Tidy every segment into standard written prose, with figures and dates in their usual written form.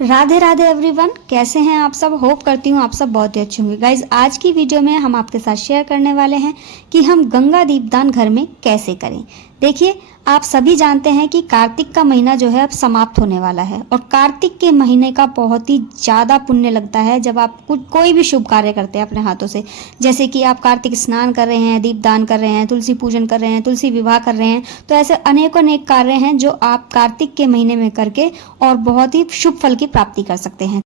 Radhe Radhe everyone, कैसे हैं आप सब। होप करती हूँ आप सब बहुत ही अच्छे होंगे। गाइज, आज की वीडियो में हम आपके साथ शेयर करने वाले हैं कि हम गंगा दीपदान घर में कैसे करें। देखिए, आप सभी जानते हैं कि कार्तिक का महीना जो है अब समाप्त होने वाला है और कार्तिक के महीने का बहुत ही ज़्यादा पुण्य लगता है जब आप कोई भी शुभ कार्य करते हैं अपने हाथों से। जैसे कि आप कार्तिक स्नान कर रहे हैं, दीपदान कर रहे हैं, तुलसी पूजन कर रहे हैं, तुलसी विवाह कर रहे हैं, तो ऐसे अनेकों अनेक कार्य हैं जो आप कार्तिक के महीने में करके और बहुत ही शुभ फल की प्राप्ति कर सकते हैं।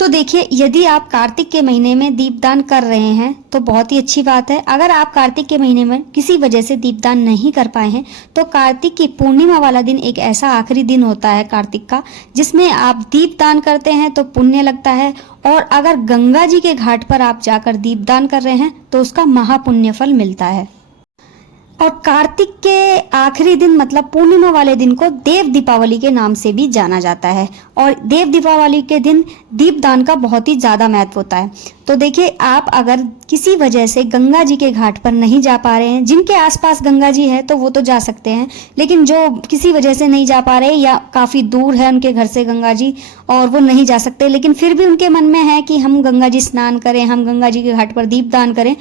तो देखिए, यदि आप कार्तिक के महीने में दीपदान कर रहे हैं तो बहुत ही अच्छी बात है। अगर आप कार्तिक के महीने में किसी वजह से दीपदान नहीं कर पाए हैं तो कार्तिक की पूर्णिमा वाला दिन एक ऐसा आखिरी दिन होता है कार्तिक का, जिसमें आप दीपदान करते हैं तो पुण्य लगता है। और अगर गंगा जी के घाट पर आप जाकर दीपदान कर रहे हैं तो उसका महापुण्य फल मिलता है। और कार्तिक के आखिरी दिन मतलब पूर्णिमा वाले दिन को देव दीपावली के नाम से भी जाना जाता है और देव दीपावली के दिन दीपदान का बहुत ही ज़्यादा महत्व होता है। तो देखिए, आप अगर किसी वजह से गंगा जी के घाट पर नहीं जा पा रहे हैं, जिनके आसपास गंगा जी है तो वो तो जा सकते हैं, लेकिन जो किसी वजह से नहीं जा पा रहे या काफ़ी दूर है उनके घर से गंगा जी और वो नहीं जा सकते, लेकिन फिर भी उनके मन में है कि हम गंगा जी स्नान करें, हम गंगा जी के घाट पर दीपदान करें,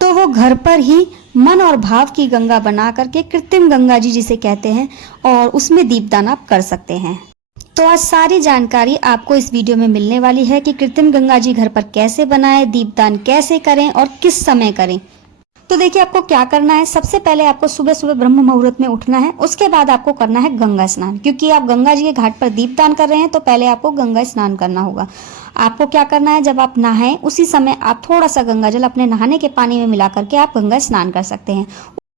तो वो घर पर ही मन और भाव की गंगा बना करके, कृत्रिम गंगा जी जिसे कहते हैं, और उसमें दीपदान आप कर सकते हैं। तो आज सारी जानकारी आपको इस वीडियो में मिलने वाली है कि कृत्रिम गंगा जी घर पर कैसे बनाएं, दीपदान कैसे करें और किस समय करें। तो देखिए, आपको क्या करना है। सबसे पहले आपको सुबह सुबह ब्रह्म मुहूर्त में उठना है। उसके बाद आपको करना है गंगा स्नान, क्योंकि आप गंगा जी के घाट पर दीपदान कर रहे हैं तो पहले आपको गंगा स्नान करना होगा। आपको क्या करना है, जब आप नहाएं उसी समय आप थोड़ा सा गंगा जल अपने नहाने के पानी में मिला करके आप गंगा स्नान कर सकते हैं।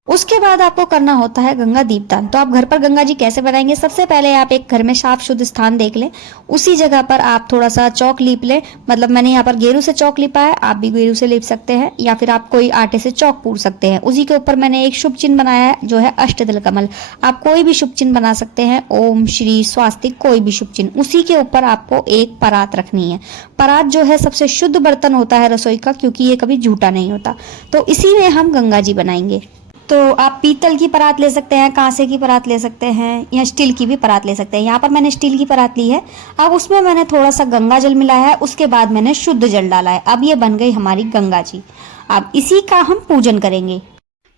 उसके बाद आपको करना होता है गंगा दीपदान। तो आप घर पर गंगा जी कैसे बनाएंगे, सबसे पहले आप एक घर में साफ शुद्ध स्थान देख लें, उसी जगह पर आप थोड़ा सा चौक लीप लें। मतलब मैंने यहाँ पर गेरू से चौक लीपा है, आप भी गेरू से लीप सकते हैं या फिर आप कोई आटे से चौक पूर सकते हैं। उसी के ऊपर मैंने एक शुभ चिन्ह बनाया है जो है अष्टदल कमल। आप कोई भी शुभ चिन्ह बना सकते हैं, ओम श्री स्वास्तिक कोई भी शुभ चिन्ह। उसी के ऊपर आपको एक परात रखनी है। परात जो है सबसे शुद्ध बर्तन होता है रसोई का, क्योंकि ये कभी झूठा नहीं होता। तो इसी में हम गंगा जी बनाएंगे। तो आप पीतल की परात ले सकते हैं, कांसे की परात ले सकते हैं या स्टील की भी परात ले सकते हैं। यहाँ पर मैंने स्टील की परात ली है। अब उसमें मैंने थोड़ा सा गंगा जल मिलाया है, उसके बाद मैंने शुद्ध जल डाला है। अब ये बन गई हमारी गंगा जी। अब इसी का हम पूजन करेंगे।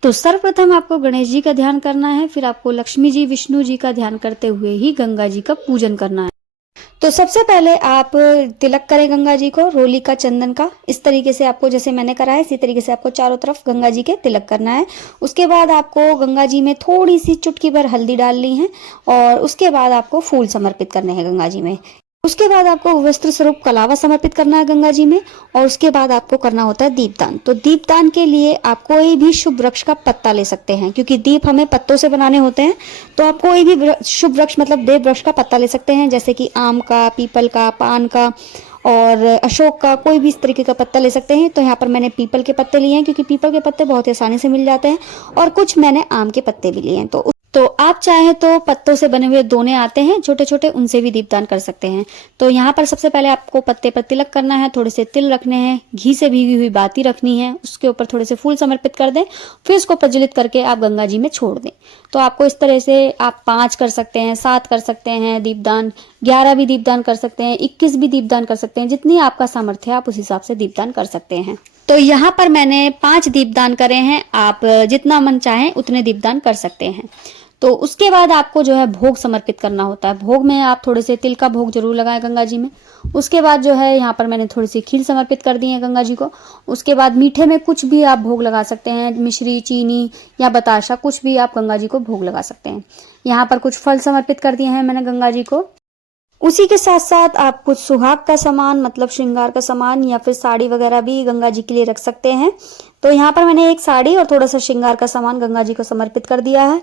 तो सर्वप्रथम आपको गणेश जी का ध्यान करना है, फिर आपको लक्ष्मी जी विष्णु जी का ध्यान करते हुए ही गंगा जी का पूजन करना है। तो सबसे पहले आप तिलक करें गंगा जी को, रोली का, चंदन का। इस तरीके से आपको, जैसे मैंने करा है इसी तरीके से आपको चारों तरफ गंगा जी के तिलक करना है। उसके बाद आपको गंगा जी में थोड़ी सी चुटकी भर हल्दी डालनी है और उसके बाद आपको फूल समर्पित करने हैं गंगा जी में। उसके बाद आपको वस्त्र स्वरूप कलावा समर्पित करना है गंगा जी में और उसके बाद आपको करना होता है दीपदान। तो दीपदान के लिए आप कोई भी शुभ वृक्ष का पत्ता ले सकते हैं, क्योंकि दीप हमें पत्तों से बनाने होते हैं। तो आप कोई भी शुभ वृक्ष मतलब देव वृक्ष का पत्ता ले सकते हैं, जैसे कि आम का, पीपल का, पान का और अशोक का, कोई भी इस तरीके का पत्ता ले सकते हैं। तो यहाँ पर मैंने पीपल के पत्ते लिए हैं, क्योंकि पीपल के पत्ते बहुत ही आसानी से मिल जाते हैं, और कुछ मैंने आम के पत्ते भी लिए हैं। तो आप चाहे तो पत्तों से बने हुए दोने आते हैं छोटे छोटे, उनसे भी दीपदान कर सकते हैं। तो यहाँ पर सबसे पहले आपको पत्ते पर तिलक करना है, थोड़े से तिल रखने हैं, घी से भीगी हुई बाती रखनी है, उसके ऊपर थोड़े से फूल समर्पित कर दें, फिर इसको प्रज्वलित करके आप गंगा जी में छोड़ दें। तो आपको इस तरह से आप 5 कर सकते हैं, 7 कर सकते हैं दीपदान, 11 भी दीपदान कर सकते हैं, 21 भी दीपदान कर सकते हैं। जितनी आपका सामर्थ्य है आप उस हिसाब से दीपदान कर सकते हैं। तो यहाँ पर मैंने 5 दीपदान करे हैं, आप जितना मन चाहें उतने दीपदान कर सकते हैं। तो उसके बाद आपको जो है भोग समर्पित करना होता है। भोग में आप थोड़े से तिल का भोग जरूर लगाएं गंगा जी में। उसके बाद जो है यहाँ पर मैंने थोड़ी सी खीर समर्पित कर दी है गंगा जी को। उसके बाद मीठे में कुछ भी आप भोग लगा सकते हैं, मिश्री, चीनी या बताशा, कुछ भी आप गंगा जी को भोग लगा सकते हैं। यहाँ पर कुछ फल समर्पित कर दिए हैं मैंने गंगा जी को। उसी के साथ साथ आप कुछ सुहाग का सामान मतलब श्रृंगार का सामान या फिर साड़ी वगैरह भी गंगा जी के लिए रख सकते हैं। तो यहाँ पर मैंने एक साड़ी और थोड़ा सा श्रृंगार का सामान गंगा जी को समर्पित कर दिया है।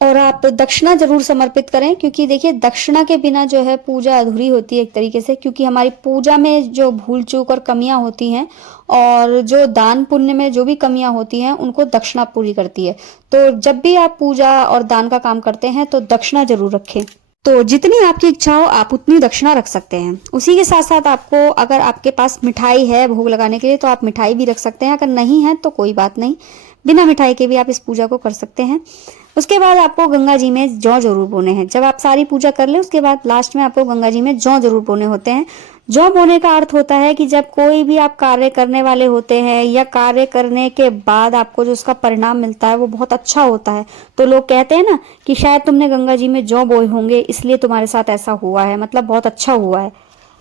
और आप दक्षिणा जरूर समर्पित करें, क्योंकि देखिए दक्षिणा के बिना जो है पूजा अधूरी होती है एक तरीके से, क्योंकि हमारी पूजा में जो भूल चूक और कमियां होती हैं और जो दान पुण्य में जो भी कमियां होती हैं उनको दक्षिणा पूरी करती है। तो जब भी आप पूजा और दान का काम करते हैं तो दक्षिणा जरूर रखें। तो जितनी आपकी इच्छा हो आप उतनी दक्षिणा रख सकते हैं। उसी के साथ साथ आपको, अगर आपके पास मिठाई है भोग लगाने के लिए तो आप मिठाई भी रख सकते हैं, अगर नहीं है तो कोई बात नहीं, बिना मिठाई के भी आप इस पूजा को कर सकते हैं। उसके बाद आपको गंगा जी में जौ जरूर बोने हैं। जब आप सारी पूजा कर ले उसके बाद लास्ट में आपको गंगा जी में जौ जरूर बोने होते हैं। जौ बोने का अर्थ होता है कि जब कोई भी आप कार्य करने वाले होते हैं या कार्य करने के बाद आपको जो उसका परिणाम मिलता है वो बहुत अच्छा होता है, तो लोग कहते हैं ना कि शायद तुमने गंगा जी में जौ बोए होंगे इसलिए तुम्हारे साथ ऐसा हुआ है, मतलब बहुत अच्छा हुआ है।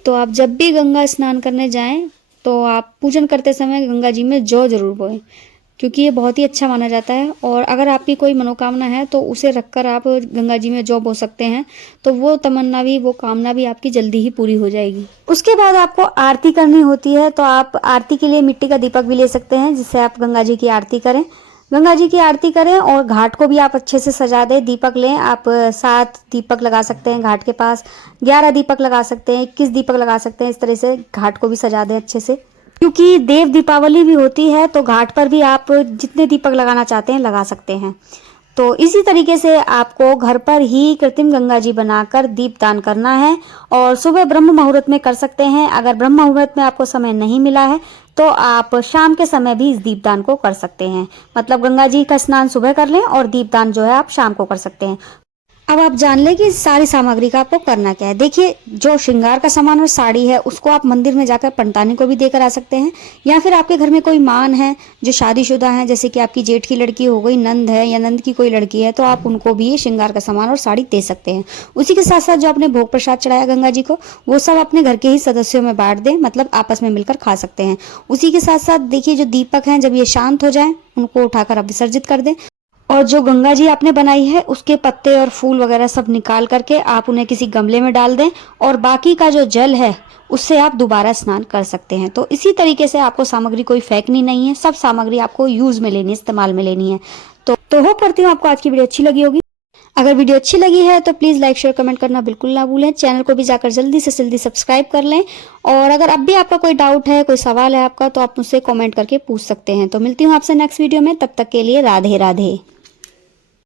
तो आप जब भी गंगा स्नान करने जाएं तो आप पूजन करते समय गंगा जी में जौ जरूर बोएं, क्योंकि ये बहुत ही अच्छा माना जाता है। और अगर आपकी कोई मनोकामना है तो उसे रखकर आप गंगा जी में जौ बो सकते हैं, तो वो तमन्ना भी, वो कामना भी आपकी जल्दी ही पूरी हो जाएगी। उसके बाद आपको आरती करनी होती है, तो आप आरती के लिए मिट्टी का दीपक भी ले सकते हैं जिससे आप गंगा जी की आरती करें। गंगा जी की आरती करें और घाट को भी आप अच्छे से सजा दें। दीपक लें आप, 7 दीपक लगा सकते हैं घाट के पास, 11 दीपक लगा सकते हैं, 21 दीपक लगा सकते हैं। इस तरह से घाट को भी सजा दें अच्छे से, क्योंकि देव दीपावली भी होती है तो घाट पर भी आप जितने दीपक लगाना चाहते हैं लगा सकते हैं। तो इसी तरीके से आपको घर पर ही कृत्रिम गंगा जी बनाकर दीपदान करना है और सुबह ब्रह्म मुहूर्त में कर सकते हैं। अगर ब्रह्म मुहूर्त में आपको समय नहीं मिला है तो आप शाम के समय भी इस दीपदान को कर सकते हैं। मतलब गंगा जी का स्नान सुबह कर लें और दीपदान जो है आप शाम को कर सकते हैं। अब आप जान लें कि सारी सामग्री का आपको करना क्या है। देखिए, जो श्रृंगार का सामान और साड़ी है उसको आप मंदिर में जाकर पंडितानी को भी देकर आ सकते हैं, या फिर आपके घर में कोई मान है जो शादीशुदा है, जैसे कि आपकी जेठ की लड़की हो गई, नंद है या नंद की कोई लड़की है, तो आप उनको भी ये श्रृंगार का सामान और साड़ी दे सकते हैं। उसी के साथ साथ जो आपने भोग प्रसाद चढ़ाया गंगा जी को, वो सब अपने घर के ही सदस्यों में बांट दें, मतलब आपस में मिलकर खा सकते हैं। उसी के साथ साथ देखिए, जो दीपक हैं जब ये शांत हो जाए उनको उठाकर आप विसर्जित कर दें। और जो गंगा जी आपने बनाई है उसके पत्ते और फूल वगैरह सब निकाल करके आप उन्हें किसी गमले में डाल दें, और बाकी का जो जल है उससे आप दोबारा स्नान कर सकते हैं। तो इसी तरीके से आपको सामग्री कोई फेंकनी नहीं है, सब सामग्री आपको यूज में लेनी है, इस्तेमाल में लेनी है। तो होप करती हूँ आपको आज की वीडियो अच्छी लगी होगी। अगर वीडियो अच्छी लगी है तो प्लीज़ लाइक शेयर कमेंट करना बिल्कुल ना भूलें। चैनल को भी जाकर जल्दी से जल्दी सब्सक्राइब कर लें, और अगर अब भी आपका कोई डाउट है, कोई सवाल है आपका, तो आप मुझसे कमेंट करके पूछ सकते हैं। तो मिलती हूँ आपसे नेक्स्ट वीडियो में, तब तक के लिए राधे राधे।